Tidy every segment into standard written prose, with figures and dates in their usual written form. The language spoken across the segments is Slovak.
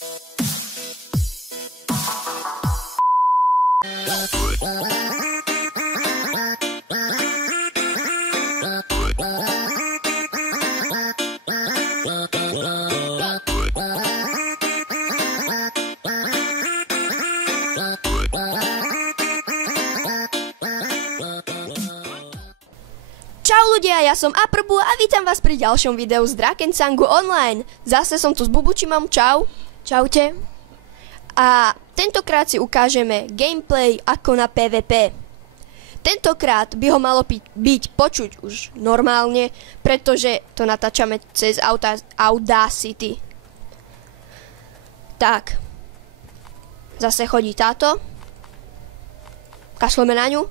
Čau ľudia, ja som Aprbu a vítam vás pri ďalšom videu z Drakensangu Online. Zase som tu s Bubučimom, čau. Čaute. A tentokrát si ukážeme gameplay ako na PvP. Tentokrát by ho malo byť počuť už normálne, pretože to natáčame cez Audacity. Tak. Zase chodí táto. Kašleme na ňu.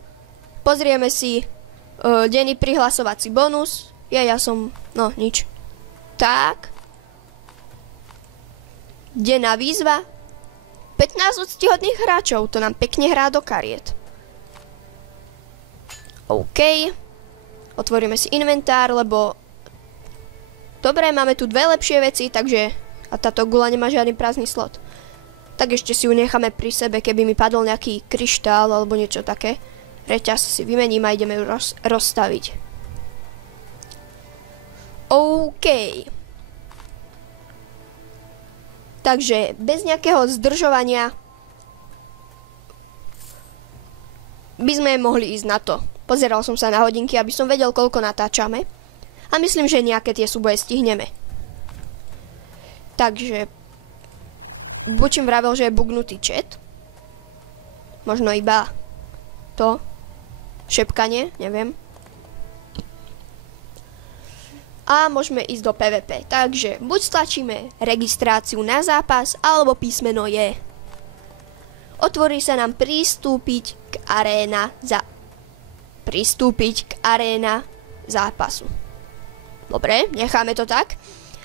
Pozrieme si denný prihlasovací bonus. Ja som... no, nič. Tak. Denná výzva. 15 úctyhodných hráčov. To nám pekne hrá do kariet. OK. Otvoríme si inventár, lebo... dobre, máme tu dve lepšie veci, takže... a táto gula nemá žiadny prázdny slot. Tak ešte si ju necháme pri sebe, keby mi padol nejaký kryštál alebo niečo také. Reťaz si vymením a ideme ju rozstaviť. OK. Takže bez nejakého zdržovania by sme mohli ísť na to. Pozeral som sa na hodinky, aby som vedel, koľko natáčame. A myslím, že nejaké tie súboje stihneme. Takže Bučím vravel, že je bugnutý chat. Možno iba to šepkanie, neviem. A môžeme ísť do PvP. Takže buď stlačíme registráciu na zápas, alebo písmeno J. Otvorí sa nám pristúpiť k aréna zápasu. Dobre, necháme to tak.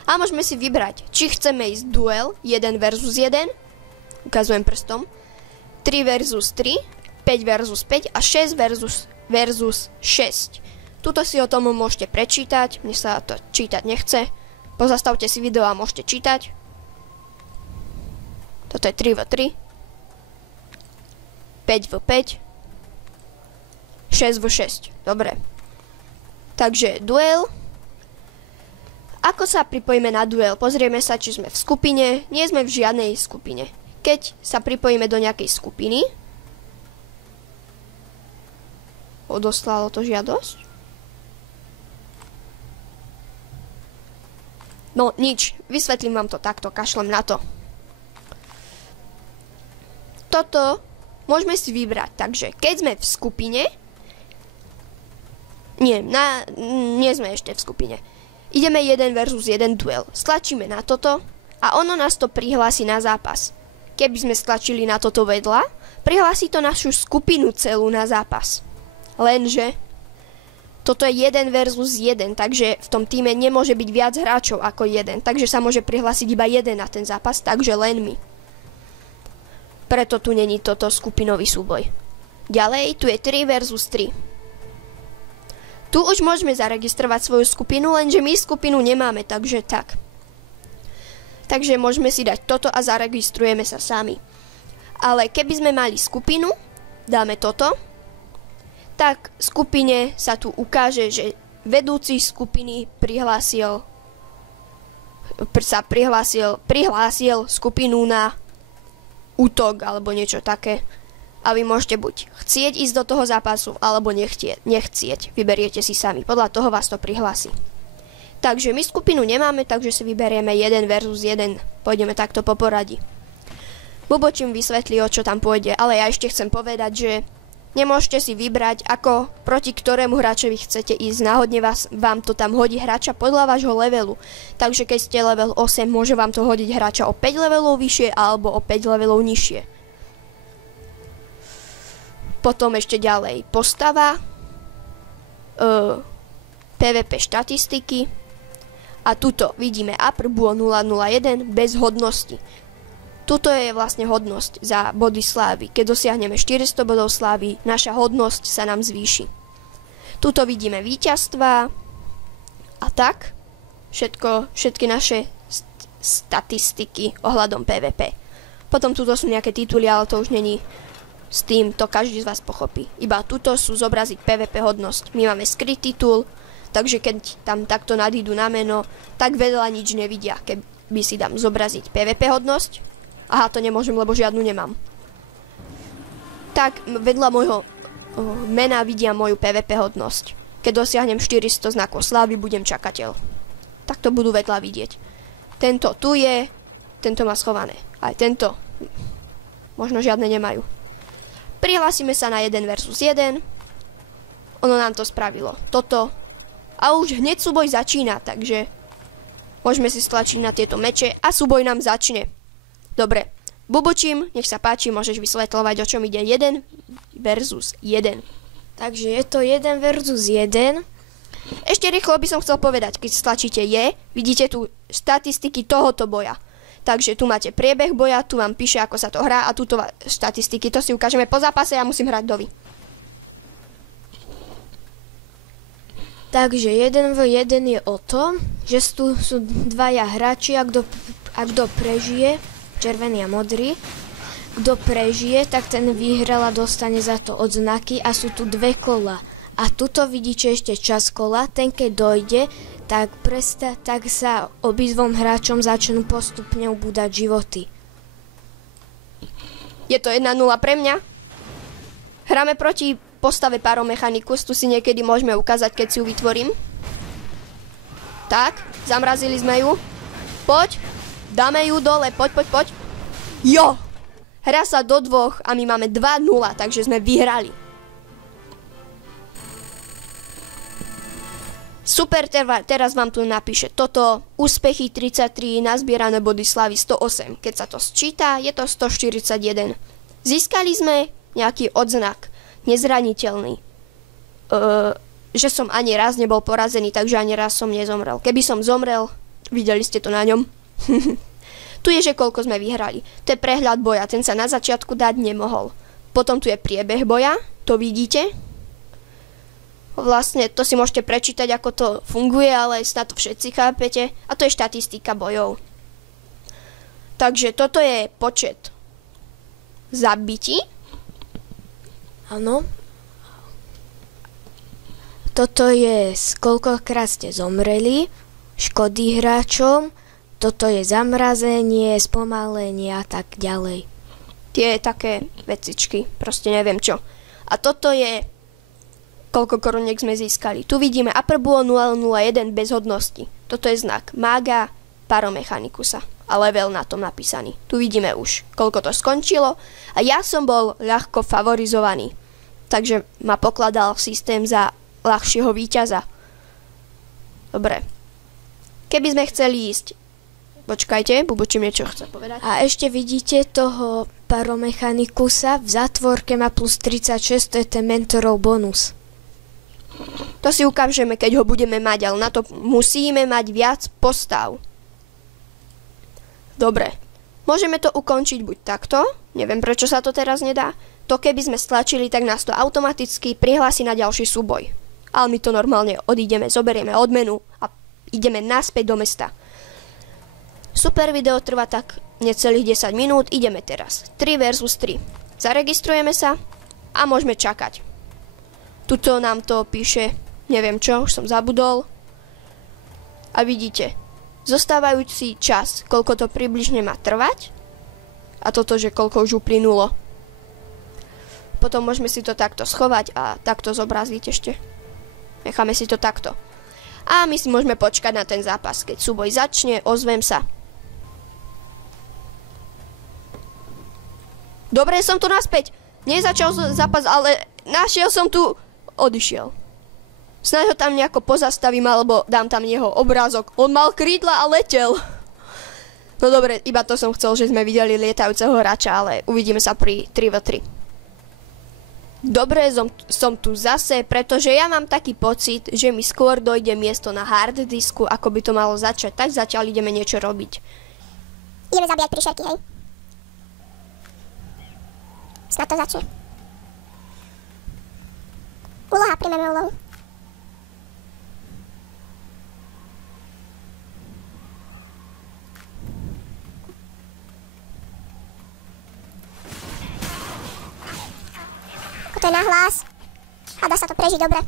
A môžeme si vybrať, či chceme ísť duel 1 versus 1. Ukazujem prstom. 3 versus 3, 5 versus 5 a 6 versus 6. Tuto si o tom môžete prečítať, mne sa to čítať nechce. Pozastavte si video a môžete čítať. Toto je 3v3, 5v5, 6v6. Dobre. Takže duel. Ako sa pripojíme na duel? Pozrieme sa, či sme v skupine. Nie sme v žiadnej skupine. Keď sa pripojíme do nejakej skupiny, odoslalo to žiadosť? No nič, vysvetlím vám to takto, kašlem na to. Toto môžeme si vybrať, takže keď sme v skupine, nie sme ešte v skupine. Ideme 1 versus 1 duel. Stlačíme na toto a ono nás to prihlási na zápas. Keby sme stlačili na toto vedľa, prihlási to našu skupinu celú na zápas. Lenže toto je 1 versus 1, takže v tom týme nemôže byť viac hráčov ako 1, takže sa môže prihlásiť iba 1 na ten zápas, takže len my. Preto tu není toto skupinový súboj. Ďalej, tu je 3 versus 3. Tu už môžeme zaregistrovať svoju skupinu, lenže my skupinu nemáme, takže tak. Takže môžeme si dať toto a zaregistrujeme sa sami. Ale keby sme mali skupinu, dáme toto, tak skupine sa tu ukáže, že vedúci skupiny prihlásil skupinu na útok alebo niečo také. A vy môžete buď chcieť ísť do toho zápasu, alebo nechcieť. Vyberiete si sami. Podľa toho vás to prihlási. Takže my skupinu nemáme, takže si vyberieme 1 versus 1. Pôjdeme takto po poradí. Bubočím vysvetlí, o čo tam pôjde, ale ja ešte chcem povedať, že nemôžete si vybrať, ako proti ktorému hráčovi chcete ísť. Náhodne vám to tam hodí hráča podľa vášho levelu. Takže keď ste level 8, môže vám to hodiť hráča o 5 levelov vyššie alebo o 5 levelov nižšie. Potom ešte ďalej postava, PvP štatistiky a tuto vidíme Aprbu 001 bez hodnosti. Tuto je vlastne hodnosť za body slávy. Keď dosiahneme 400 bodov slávy, naša hodnosť sa nám zvýši. Tuto vidíme víťazstva a tak. Všetky naše statistiky ohľadom PvP. Potom tuto sú nejaké tituly, ale to už není s tým, to každý z vás pochopí. Iba tuto sú zobraziť PvP hodnosť. My máme skryt titul, takže keď tam takto nadídu na meno, tak veľa nič nevidia, keby si dám zobraziť PvP hodnosť. Aha, to nemôžem, lebo žiadnu nemám. Tak vedľa môjho mena vidia moju PvP hodnosť. Keď dosiahnem 400 znakov slávy, budem čakateľ. Tak to budú vedľa vidieť. Tento tu je, tento má schované. Aj tento. Možno žiadne nemajú. Prihlásime sa na 1 versus 1. Ono nám to spravilo. Toto. A už hneď súboj začína, takže môžeme si stlačiť na tieto meče a súboj nám začne. Dobre. Bubučím, nech sa páči, môžeš vysvetľovať, o čom ide 1 versus 1. Takže je to 1 versus 1. Ešte rýchlo by som chcel povedať, keď stlačíte vidíte tu štatistiky tohoto boja. Takže tu máte priebeh boja, tu vám píše, ako sa to hrá a tuto štatistiky, to si ukážeme po zápase, ja musím hrať dovi. Takže 1v1 je o tom, že tu sú dvaja hráči a kto prežije, červený a modrý, kto prežije, tak ten vyhral a dostane za to odznaky a sú tu 2 kola. A tuto vidíte ešte čas kola, ten keď dojde, tak sa obidvom hráčom začnú postupne ubúdať životy. Je to 1-0 pre mňa. Hráme proti postave Pyromechanikus, tu si niekedy môžeme ukázať, keď si ju vytvorím. Tak, zamrazili sme ju. Poď, dáme ju dole, poď. Jo! Hra sa do 2 a my máme 2-0, takže sme vyhrali. Super, teraz vám tu napíše toto. Úspechy 33, nazbierané body slávy 108. Keď sa to sčíta, je to 141. Získali sme nejaký odznak. Nezraniteľný. Že som ani raz nebol porazený, takže ani raz som nezomrel. Keby som zomrel, videli ste to na ňom. Tu je, že koľko sme vyhrali. To je prehľad boja, ten sa na začiatku dať nemohol. Potom tu je priebeh boja, to vidíte. Vlastne to si môžete prečítať, ako to funguje, ale snad to všetci chápete. A to je štatistika bojov. Takže toto je počet zabití. Áno. Toto je koľkokrát ste zomreli, škody hráčom, toto je zamrazenie, spomalenie a tak ďalej. Tie také vecičky, proste neviem čo. A toto je koľko koruniek sme získali. Tu vidíme Aperbuo 001 bez hodnosti. Toto je znak Mága Pyromechanikusa a level na tom napísaný. Tu vidíme už, koľko to skončilo a ja som bol ľahko favorizovaný. Takže ma pokladal systém za ľahšieho víťaza. Dobre. Keby sme chceli ísť... Počkajte, Bubučím niečo chce povedať. A ešte vidíte toho Pyromechanikusa v zátvorke má plus 36, to je ten mentorov bonus. To si ukážeme, keď ho budeme mať, ale na to musíme mať viac postav. Dobre. Môžeme to ukončiť buď takto, neviem prečo sa to teraz nedá, to keby sme stlačili, tak nás to automaticky prihlási na ďalší súboj. Ale my to normálne odídeme, zoberieme odmenu a ideme naspäť do mesta. Super video trvá tak necelých 10 minút, ideme teraz. 3 versus 3. Zaregistrujeme sa a môžeme čakať. Tuto nám to píše, neviem čo, už som zabudol. A vidíte, zostávajúci čas, koľko to približne má trvať. A toto, že koľko už uplynulo. Potom môžeme si to takto schovať a takto zobraziť ešte. Necháme si to takto. A my si môžeme počkať na ten zápas. Keď súboj začne, ozvem sa. Dobre, som tu naspäť. Nezačal zápas, ale našiel som tu... Odišiel. Snáď ho tam nejako pozastavím, alebo dám tam jeho obrázok. On mal krídla a letel. No dobre, iba to som chcel, že sme videli lietajúceho hráča, ale uvidíme sa pri 3v3. Dobre, som tu zase, pretože ja mám taký pocit, že mi skôr dojde miesto na hard disku, ako by to malo začať. Tak zatiaľ ideme niečo robiť. Ideme zabíjať príšerky, hej? Snad to začne. Úloha, príjmeme úlohu. Toto je nahlas. A dá sa to prežiť dobre.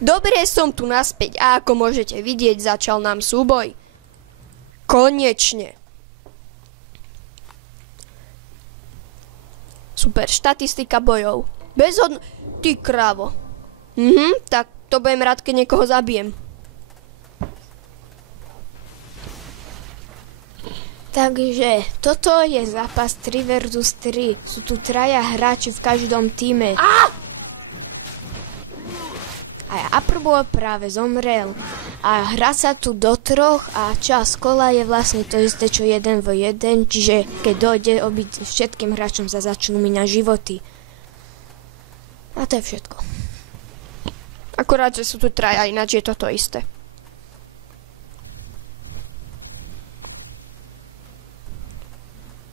Dobre, som tu naspäť a ako môžete vidieť, začal nám súboj. Konečne. Super, štatistika bojov. Ty krávo. Tak to budem rád, keď niekoho zabijem. Takže toto je zápas 3 versus 3. Sú tu 3 hráči v každom týme. A Aprbo práve zomrel. A hrá sa tu do 3 a čas kola je vlastne to isté, čo 1v1, čiže keď dojde obiť všetkým hráčom sa začnú míňať životy. A to je všetko. Akurát, že sú tu 3, ináč je toto isté.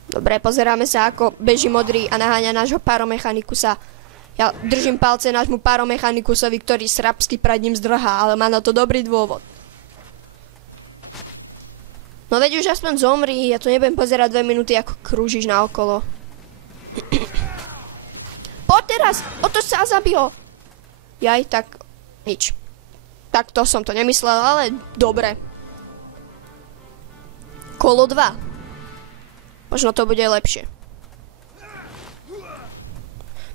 Dobre, pozeráme sa, ako beží modrý a naháňa nášho pyromechanikusa. Ja držím palce nášmu pyromechanikusovi, ktorý srabsky pred ním zdrhá, ale má na to dobrý dôvod. No veď už aspoň zomri, ja tu nebudem pozerať 2 minúty, ako krúžiš naokolo. Poď teraz, o to sa zabilo. Jaj, tak nič. Tak to som to nemyslel, ale dobre. Kolo 2. Možno to bude lepšie.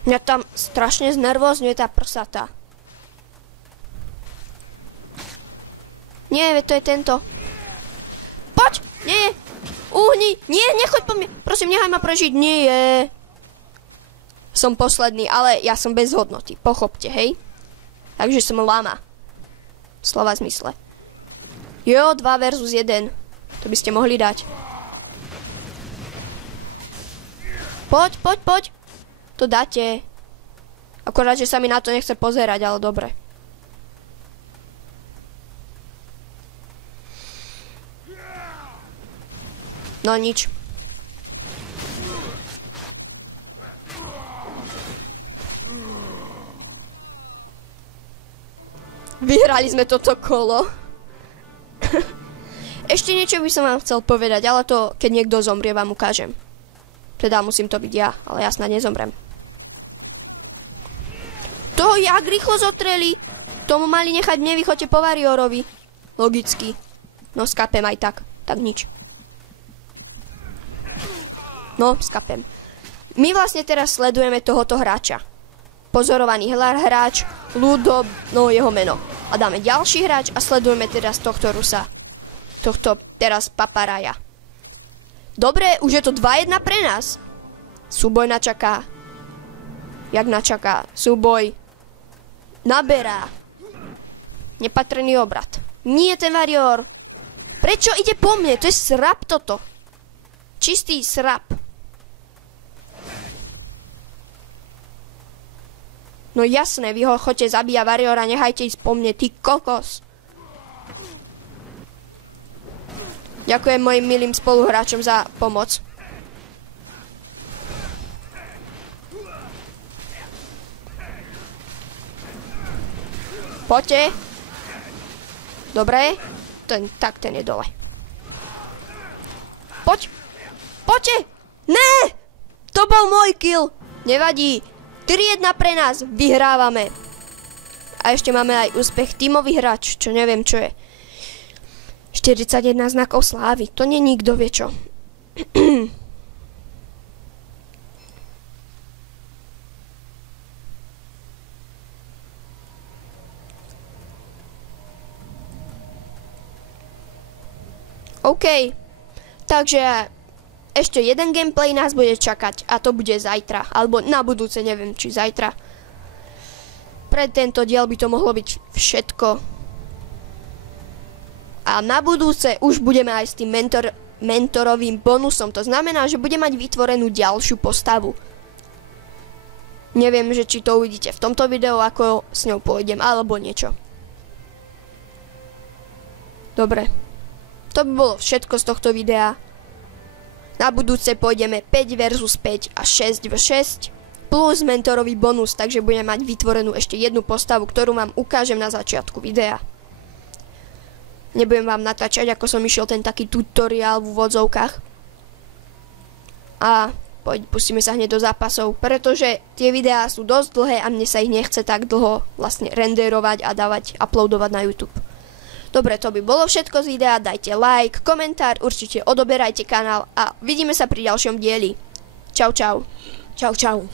Mňa tam strašne znervózňuje tá prsata. Nie, to je tento. Poď! Nie! Uhni! Nie, nechoď po mne! Prosím, nechaj ma prežiť. Nie! Som posledný, ale ja som bez hodnoty. Pochopte, hej? Takže som lama. Slova zmysle. Jo, 2 versus 1. To by ste mohli dať. Poď! To dáte. Akorát, že sa mi na to nechce pozerať, ale dobre. No nič. Vyhrali sme toto kolo. Ešte niečo by som vám chcel povedať, ale to, keď niekto zomrie, vám ukážem. Teda musím to byť ja, ale ja snad nezomrem. Toho jak rýchlo zotreli. Tomu mali nechať v nevychote po Variorovi. Logicky. No skapem aj tak. Tak nič. No, skapem. My vlastne teraz sledujeme tohoto hráča. Pozorovaný hráč, Ludo, no jeho meno. A dáme ďalší hráč a sledujeme teraz tohto Rusa. Tohto teraz Paparaja. Dobre, už je to 2-1 pre nás. Súboj načaká. Jak načaká? Súboj naberá. Nepatrný obrat. Nie ten Varior. Prečo ide po mne? To je srap toto. Čistý srap. No jasné, vy ho chodte zabíjať Variora, nechajte ísť po mne, ty kokos. Ďakujem mojim milým spoluhráčom za pomoc. Poďte. Dobre. Tak ten je dole. Poďte. Ne! To bol môj kill. Nevadí. 3-1 pre nás. Vyhrávame. A ešte máme aj úspech tímový hráč, čo neviem čo je. 41 znakov slávy. To nie nikto vie čo. OK. Takže ešte jeden gameplay nás bude čakať a to bude zajtra. Alebo na budúce, neviem, či zajtra. Pre tento diel by to mohlo byť všetko. A na budúce už budeme aj s tým mentorovým bonusom. To znamená, že bude mať vytvorenú ďalšiu postavu. Neviem, že či to uvidíte v tomto videu, ako s ňou pôjdem, alebo niečo. Dobre. To by bolo všetko z tohto videa. Na budúce pôjdeme 5 versus 5 a 6 v 6 plus mentorový bonus, takže budem mať vytvorenú ešte jednu postavu, ktorú vám ukážem na začiatku videa. Nebudem vám natáčať, ako som išiel ten taký tutoriál v úvodzovkách. A pustíme sa hneď do zápasov, pretože tie videá sú dosť dlhé a mne sa ich nechce tak dlho vlastne renderovať a uploadovať na YouTube. Dobre, to by bolo všetko z videa, dajte like, komentár, určite odoberajte kanál a vidíme sa pri ďalšom dieli. Čau, čau. Čau, čau.